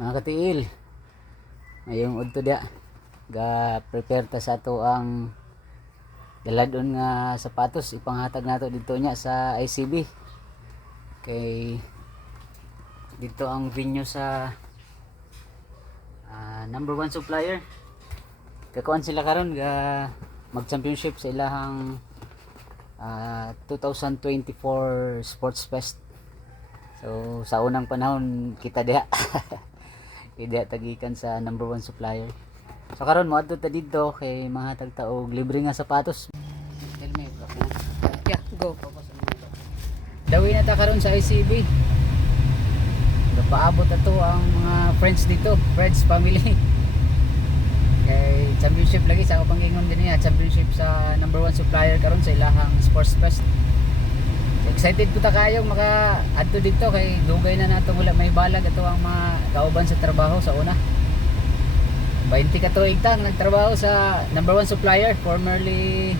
Mga katiil, ngayong udto dia ga prepare ta sa ato ang daladon nga sapatos ipanghatag nato dito nya sa ICB. Kay dito ang venue sa number 1 supplier. Kakuan sila karon ga mag championship sa ilahang 2024 Sports Fest. So sa unang panahon kita diha diha tagikan sa number 1 supplier. So karon moadto ta dito kay mga tagtaog libre nga sapatos. Tell me bro. Yeah, go. Dawi na ta karon sa ICB. Napaabot ato ang mga friends dito, friends family. Kay championship lagi sa akong pangingon din niya, championship sa number 1 supplier karon sa ilahang Sports Fest. Excited po ta kayo maka adto dito kay dugay na nato wala may balag ato ang mga kauban sa trabaho sa una. 20 ka tuig ta nagtrabaho sa number 1 supplier, formerly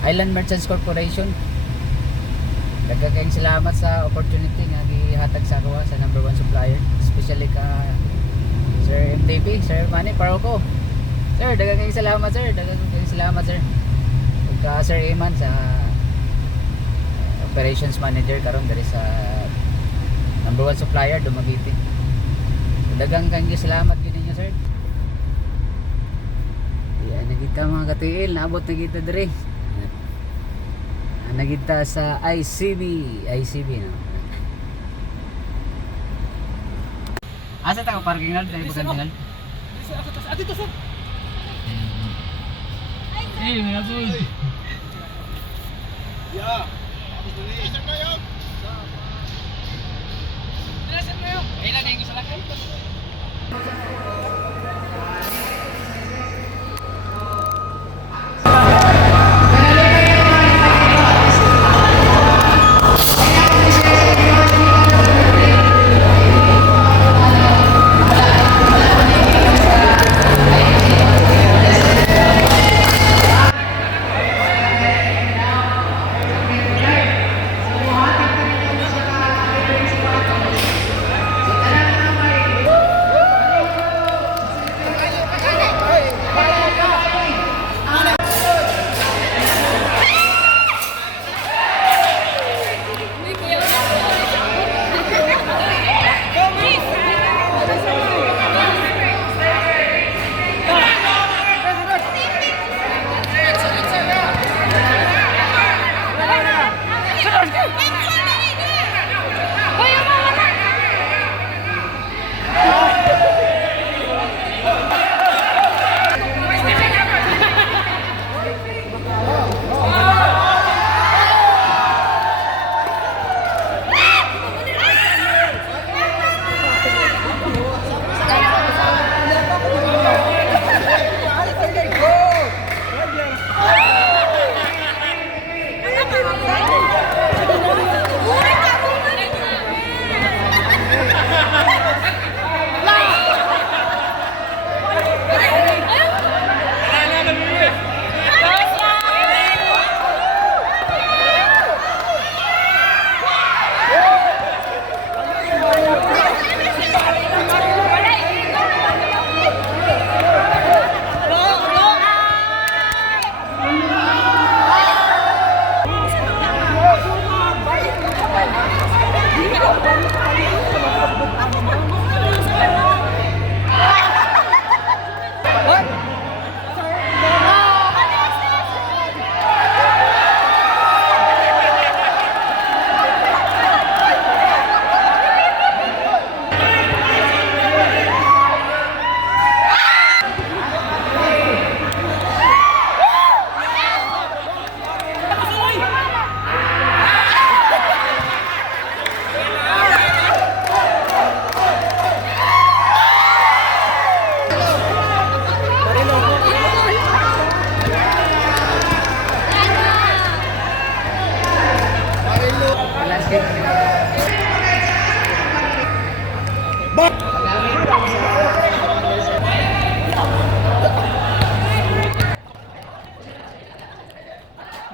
Island Merchants Corporation. Daghang salamat sa opportunity nga gihatag sa ako sa number 1 supplier, especially ka Sir MTP, Sir Manny Paroko. Sir, daghang salamat sir, daghang salamat sir. Ug ka Sir Eman sa operations manager karon diri sa number 1 supplier Dumaguete. So, daghang salamat gid ninyo sir. Yan nagita mga katiil, naabot na kita diri. Nagita sa ICB no. Asa ta ka parking lot dai bukan tinggal. Dito sir. Mga boy. Ya. Sir kayo. Sir kayo. Kailan na yung isa lakay?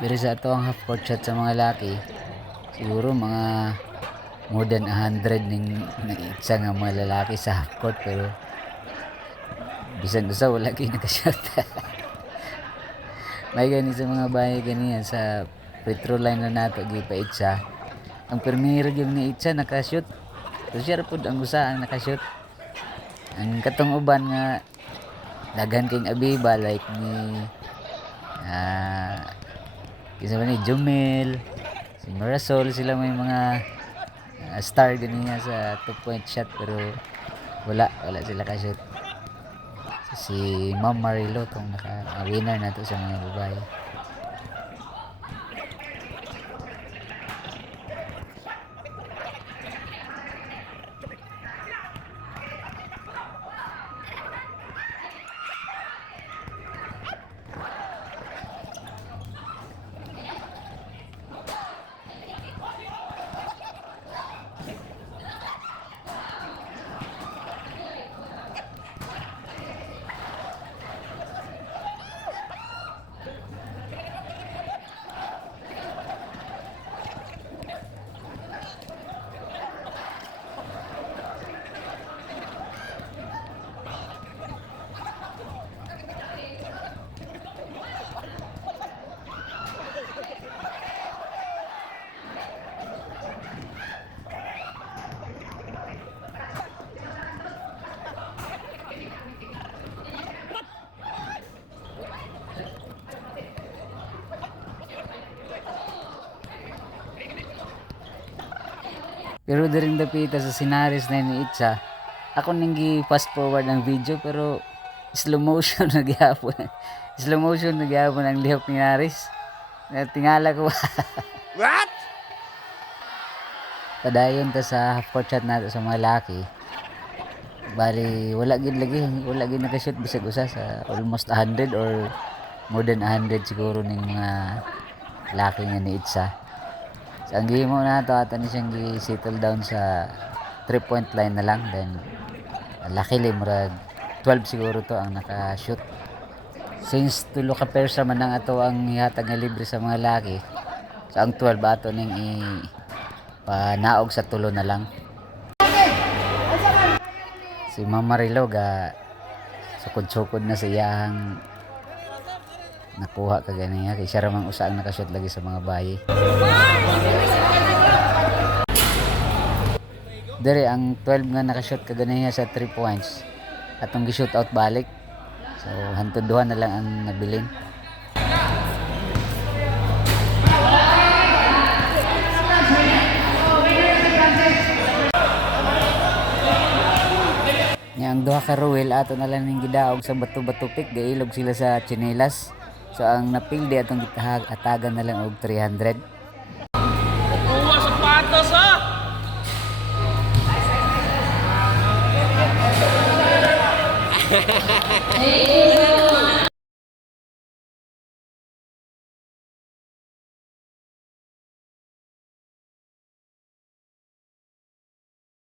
Diri sa ato ang half court shot sa mga laki. Siguro mga more than 100 ning isa nga mga lalaki sa half court, pero bisan usa wala kay nakashot. May gani sa mga bahay ganiya sa free line na nato gipaitsa. Ang primero gyud ni Itza nakashoot. So siya pud ang usa ang nakashoot. Ang katong uban nga daghan kayong abiba like ni isa man ni Jumel, si Marasol, sila may mga star ganiya sa 2-point shot, pero wala sila ka-shoot. So, si Ma'am Marilo tong naka-winner na to sa mga babae. Pero diring dapita sa sinaris na ni Itza, ako nang fast forward ang video, pero slow motion na gyapon. Slow motion na gyapon ang lihok ni Naris. Tingala ko. What? Padayon ta sa half court shot nato sa mga laki. Bali wala gid nakashoot bisag usa sa almost 100 or more than 100 siguro ning mga laki nga ni Itza. So, ang gihimo na ito, ato ni siyang settle down sa 3-point line na lang. Then, luckily, murag 12 siguro to ang naka-shoot. Since tulo ka persa man ang ato ang ihatag nga libre sa mga laki, so ang 12 ato ning panaog sa tulo na lang. Si Mama Marilo ga sukod-sukod na sa iyang nakuha ka ganiya, kay siya ramang usa ang nakashoot lagi sa mga bayi. Dere ang 12 nga nakashoot ka ganiya sa 3 points atong gi-shoot out balik, so hantod duha na lang ang nabilin. Nya ang duha ka ruwel ato na lang ning gidaog sa bato-bato pick, gailog sila sa tsinelas. So ang napildi atong atagan na lang og 300. Kuha sapatos ha!